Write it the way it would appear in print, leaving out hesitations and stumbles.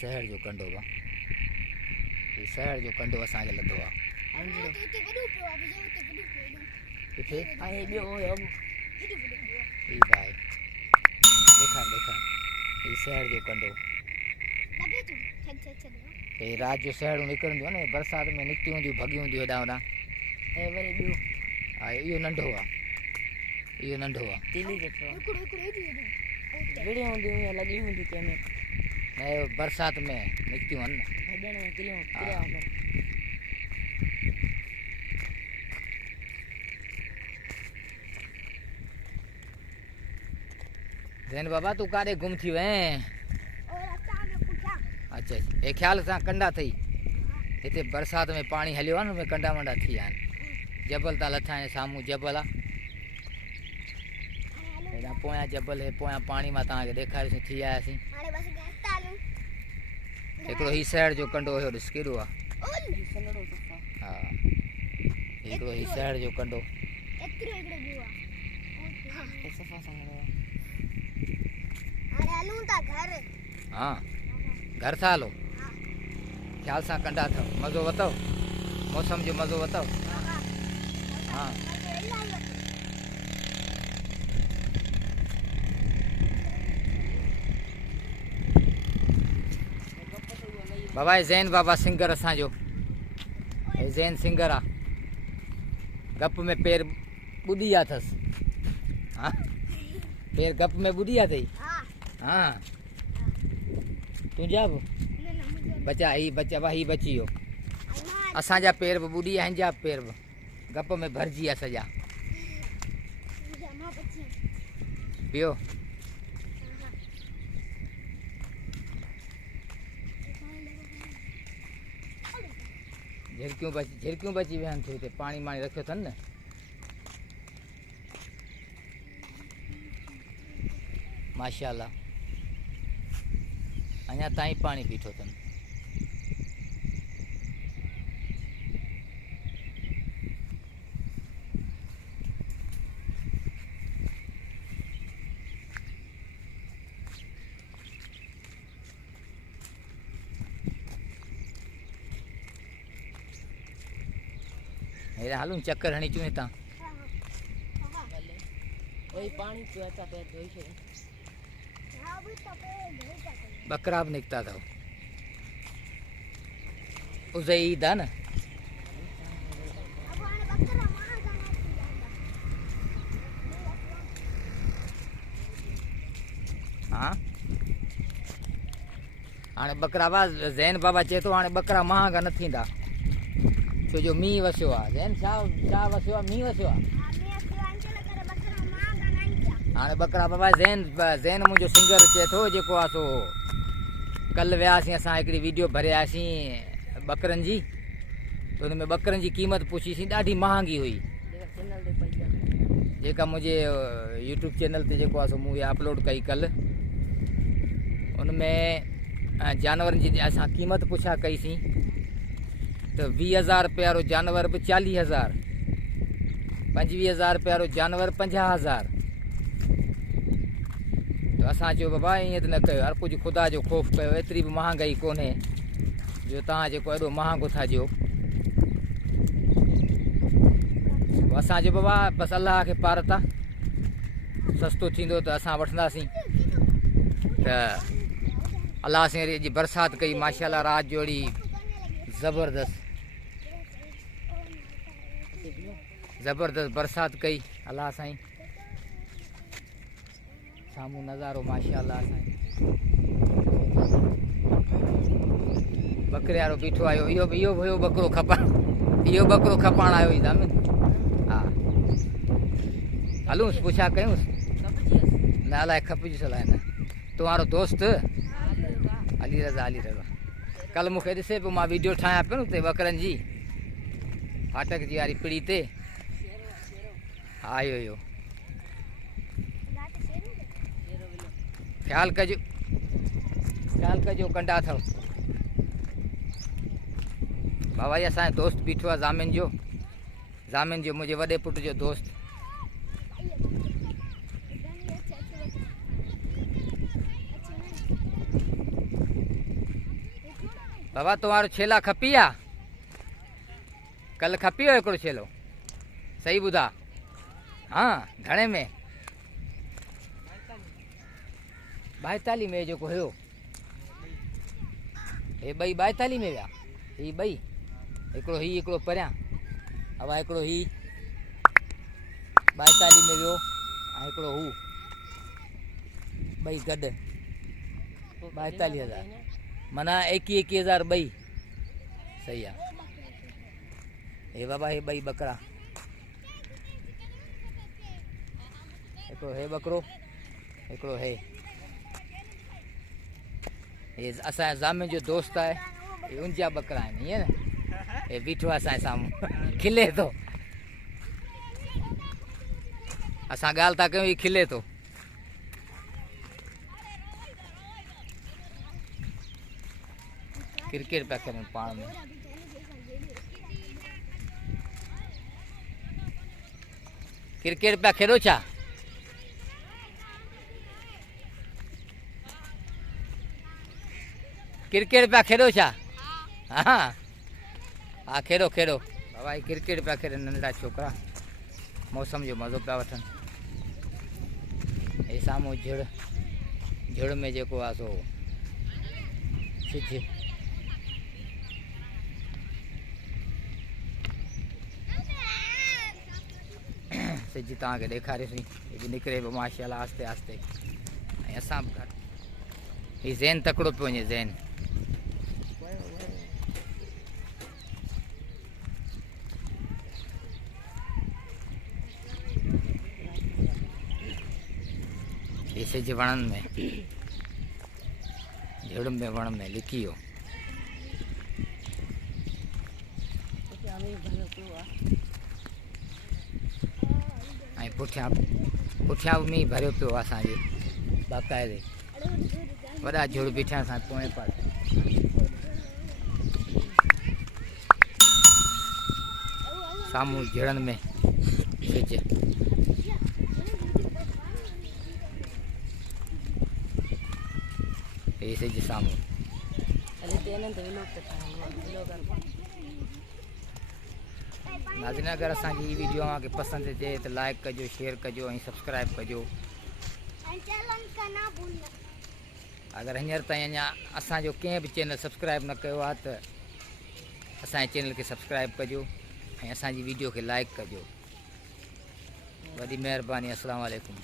शहर जो कंडो बा ये शहर जो कंडो असांखे लधो आहे किथे ई भाई ॾेखार ये शहर जो कंडो ये रात जो शहर निकिरंदियूं न बरसात में निकिती हूंदियूं भॻी हूंदियूं हेॾां होॾां हा इहो नंढो आहे बरसात में निकितियूं आहिनि जैन बाबा तू काॾे गुम थी वएं अच्छा हे ख़्याल सां कंडा अथई हिते बरसात में पाणी हलियो आहे न उनमें कंडा वंडा थी विया आहिनि जबल था लथा आहिनि साम्हूं जबल आहे हेॾां पोयां जबल हे पोयां पाणी मां तव्हांखे ॾेखारियोसीं थी आयासीं हिकिड़ो ही शहर जो कंडो हुयो ॾिस केॾो आहे हा हिकिड़ो ही शहर जो कंडो हाँ घर था हलो ख्याल सां कंडा अथव मज़ो वरितव मौसम जो मज़ो वरितव हाँ बाबा ज़ैन बाबा सिंगर असांजो ज़ैन सिंगर आहे गप में पेर ॿुॾी विया अथसि हाँ पेर गप में ॿुॾी विया अथई हाँ तुंहिंजा बि बचा ही बचा ही बची वियो असांजा पेर बि ॿुॾी विया हिन जा पेर बि गप में भरिजी विया सॼा पियो झिरकियूं बची विया आहिनि थियूं हिते पाणी वाणी रखियो अथनि न माशाअल्लाह अञा ताईं पाणी बीठो अथनि हेॾा हलूं चक्कर हणी अचूं हितां बकरा भी निकता था उसे ईद है ना हाँ हाँ बकरा बा ज़ैन बाबा चे तो हाँ बकरा महांगा न थींदा छो जो मींहुं वसियो आहे ज़ैन छा वसियो आहे मींहुं वसियो आहे हाँ बकरा बाबा ज़ैन मुझे सिंगर चे थो जेको आहे सो कल वियासीं असां हिकिड़ी वीडियो भरियासीं बकरनि जी तो उनमें बकरनि जी कीमत पुछीसीं ॾाढी महांगी हुई जेका मुंहिंजे यूट्यूब चैनल ते जेको आहे सो मूं अपलोड कई कल उनमें जानवरनि जी असां कीमत पुछा कईसीं तो 20,000 रुपया वारो जानवर बि 40,000 25,000 रुपया वारो जानवर 50,000 तो असां चयो बाबा ईअं त न कयो हर कुझु ख़ुदा जो ख़ौफ़ कयो एतिरी बि महांगाई कोन्हे जो तव्हां जेको एॾो महांगो था ॾियो असां चयो बाबा बसि अलाह खे पारता सस्तो थींदो त असां वठंदासीं त अलाह साईं जी बरसाति कई माशाअल्लाह राति जो अहिड़ी ज़बरदस्त बरसाति कई अलाह साईं साम्हूं नज़ारो माशाअल्लाह साईं बकरे वारो बीठो आयो इहो हुयो बकरो खपाइण आयो ई दामिन हा हलूंसि पुछा कयूंसि न अलाए खपिजी अलाए न तुम्हारो दोस्त अली रज़ा कल मूंखे ॾिसे पियो मां वीडियो ठाहियां पियो न उते बकरनि जी फाटक जी वारी पिड़ी ते हा इहो ख़्यालु कजो कंडा अथव बाबा जी असांजो दोस्त बीठो आहे ज़ामिन जो मुंहिंजे वॾे पुट जो दोस्त बाबा तुम्हारो छेला खपी आ? कल खपी हो हिकिड़ो छेलो? सही ॿुधा? हाँ घणे में? 42 में जेको हुयो हे ॿई 42 में विया? ही ॿई हिकिड़ो ही हिकिड़ो परियां अब हिकिड़ो ही 42 में वियो ऐं हिकिड़ो हू ॿई गॾु 42,000 माना 21,000 ॿई। सही आहे। हे बाबा हे ॿई ॿकरा हिकिड़ो हे ॿकरो हिकिड़ो हे असांजे ज़ामे जो दोस्त आहे हे उनजा ॿकरा आहिनि ईअं न। हे बीठो आहे असांजे साम्हूं खिले थो। असां ॻाल्हि था कयूं ही खिले थो। क्रिकेट पिया खेलनि पाण में। क्रिकेट पिया खेॾो छा? क्रिकेट पिया खेॾो छा? हाँ हाँ खेॾो खेॾो बाबा ही क्रिकेट पिया खेॾनि नंढड़ा छोकिरा मौसम जो मज़ो पिया वठनि। हे साम्हूं झिड़ में जेको आहे सो सिज सिज तव्हांखे ॾेखारियोसीं हे बि निकिरे पियो माशाल्लाह आस्ते आस्ते। ऐं असां बि ही ज़ैन तकिड़ो पियो वञे ज़ैन। हे सिज वणनि में झिड़ में वण में लिकी वियो। ऐं पुठियां पुठियां बि मींहुं भरियो पियो आहे असांजे बाक़ाइदे। वॾा झुड़ बीठा असां पोएं पासे। साम्हूं झिड़नि में सिज। हे सिज साम्हूं। नाज़रीन अगर असांजी ही वीडियो तव्हांखे पसंदि अचे त लाइक कजो शेयर कजो ऐं सब्सक्राइब कजो। अगर हींअर ताईं अञा असांजो कंहिं बि चैनल सब्सक्राइब न कयो आहे त असांजे चैनल खे सब्सक्राइब कजो ऐं असांजी वीडियो खे लाइक कजो। वॾी महिरबानी। अस्सलाम वालेकुम।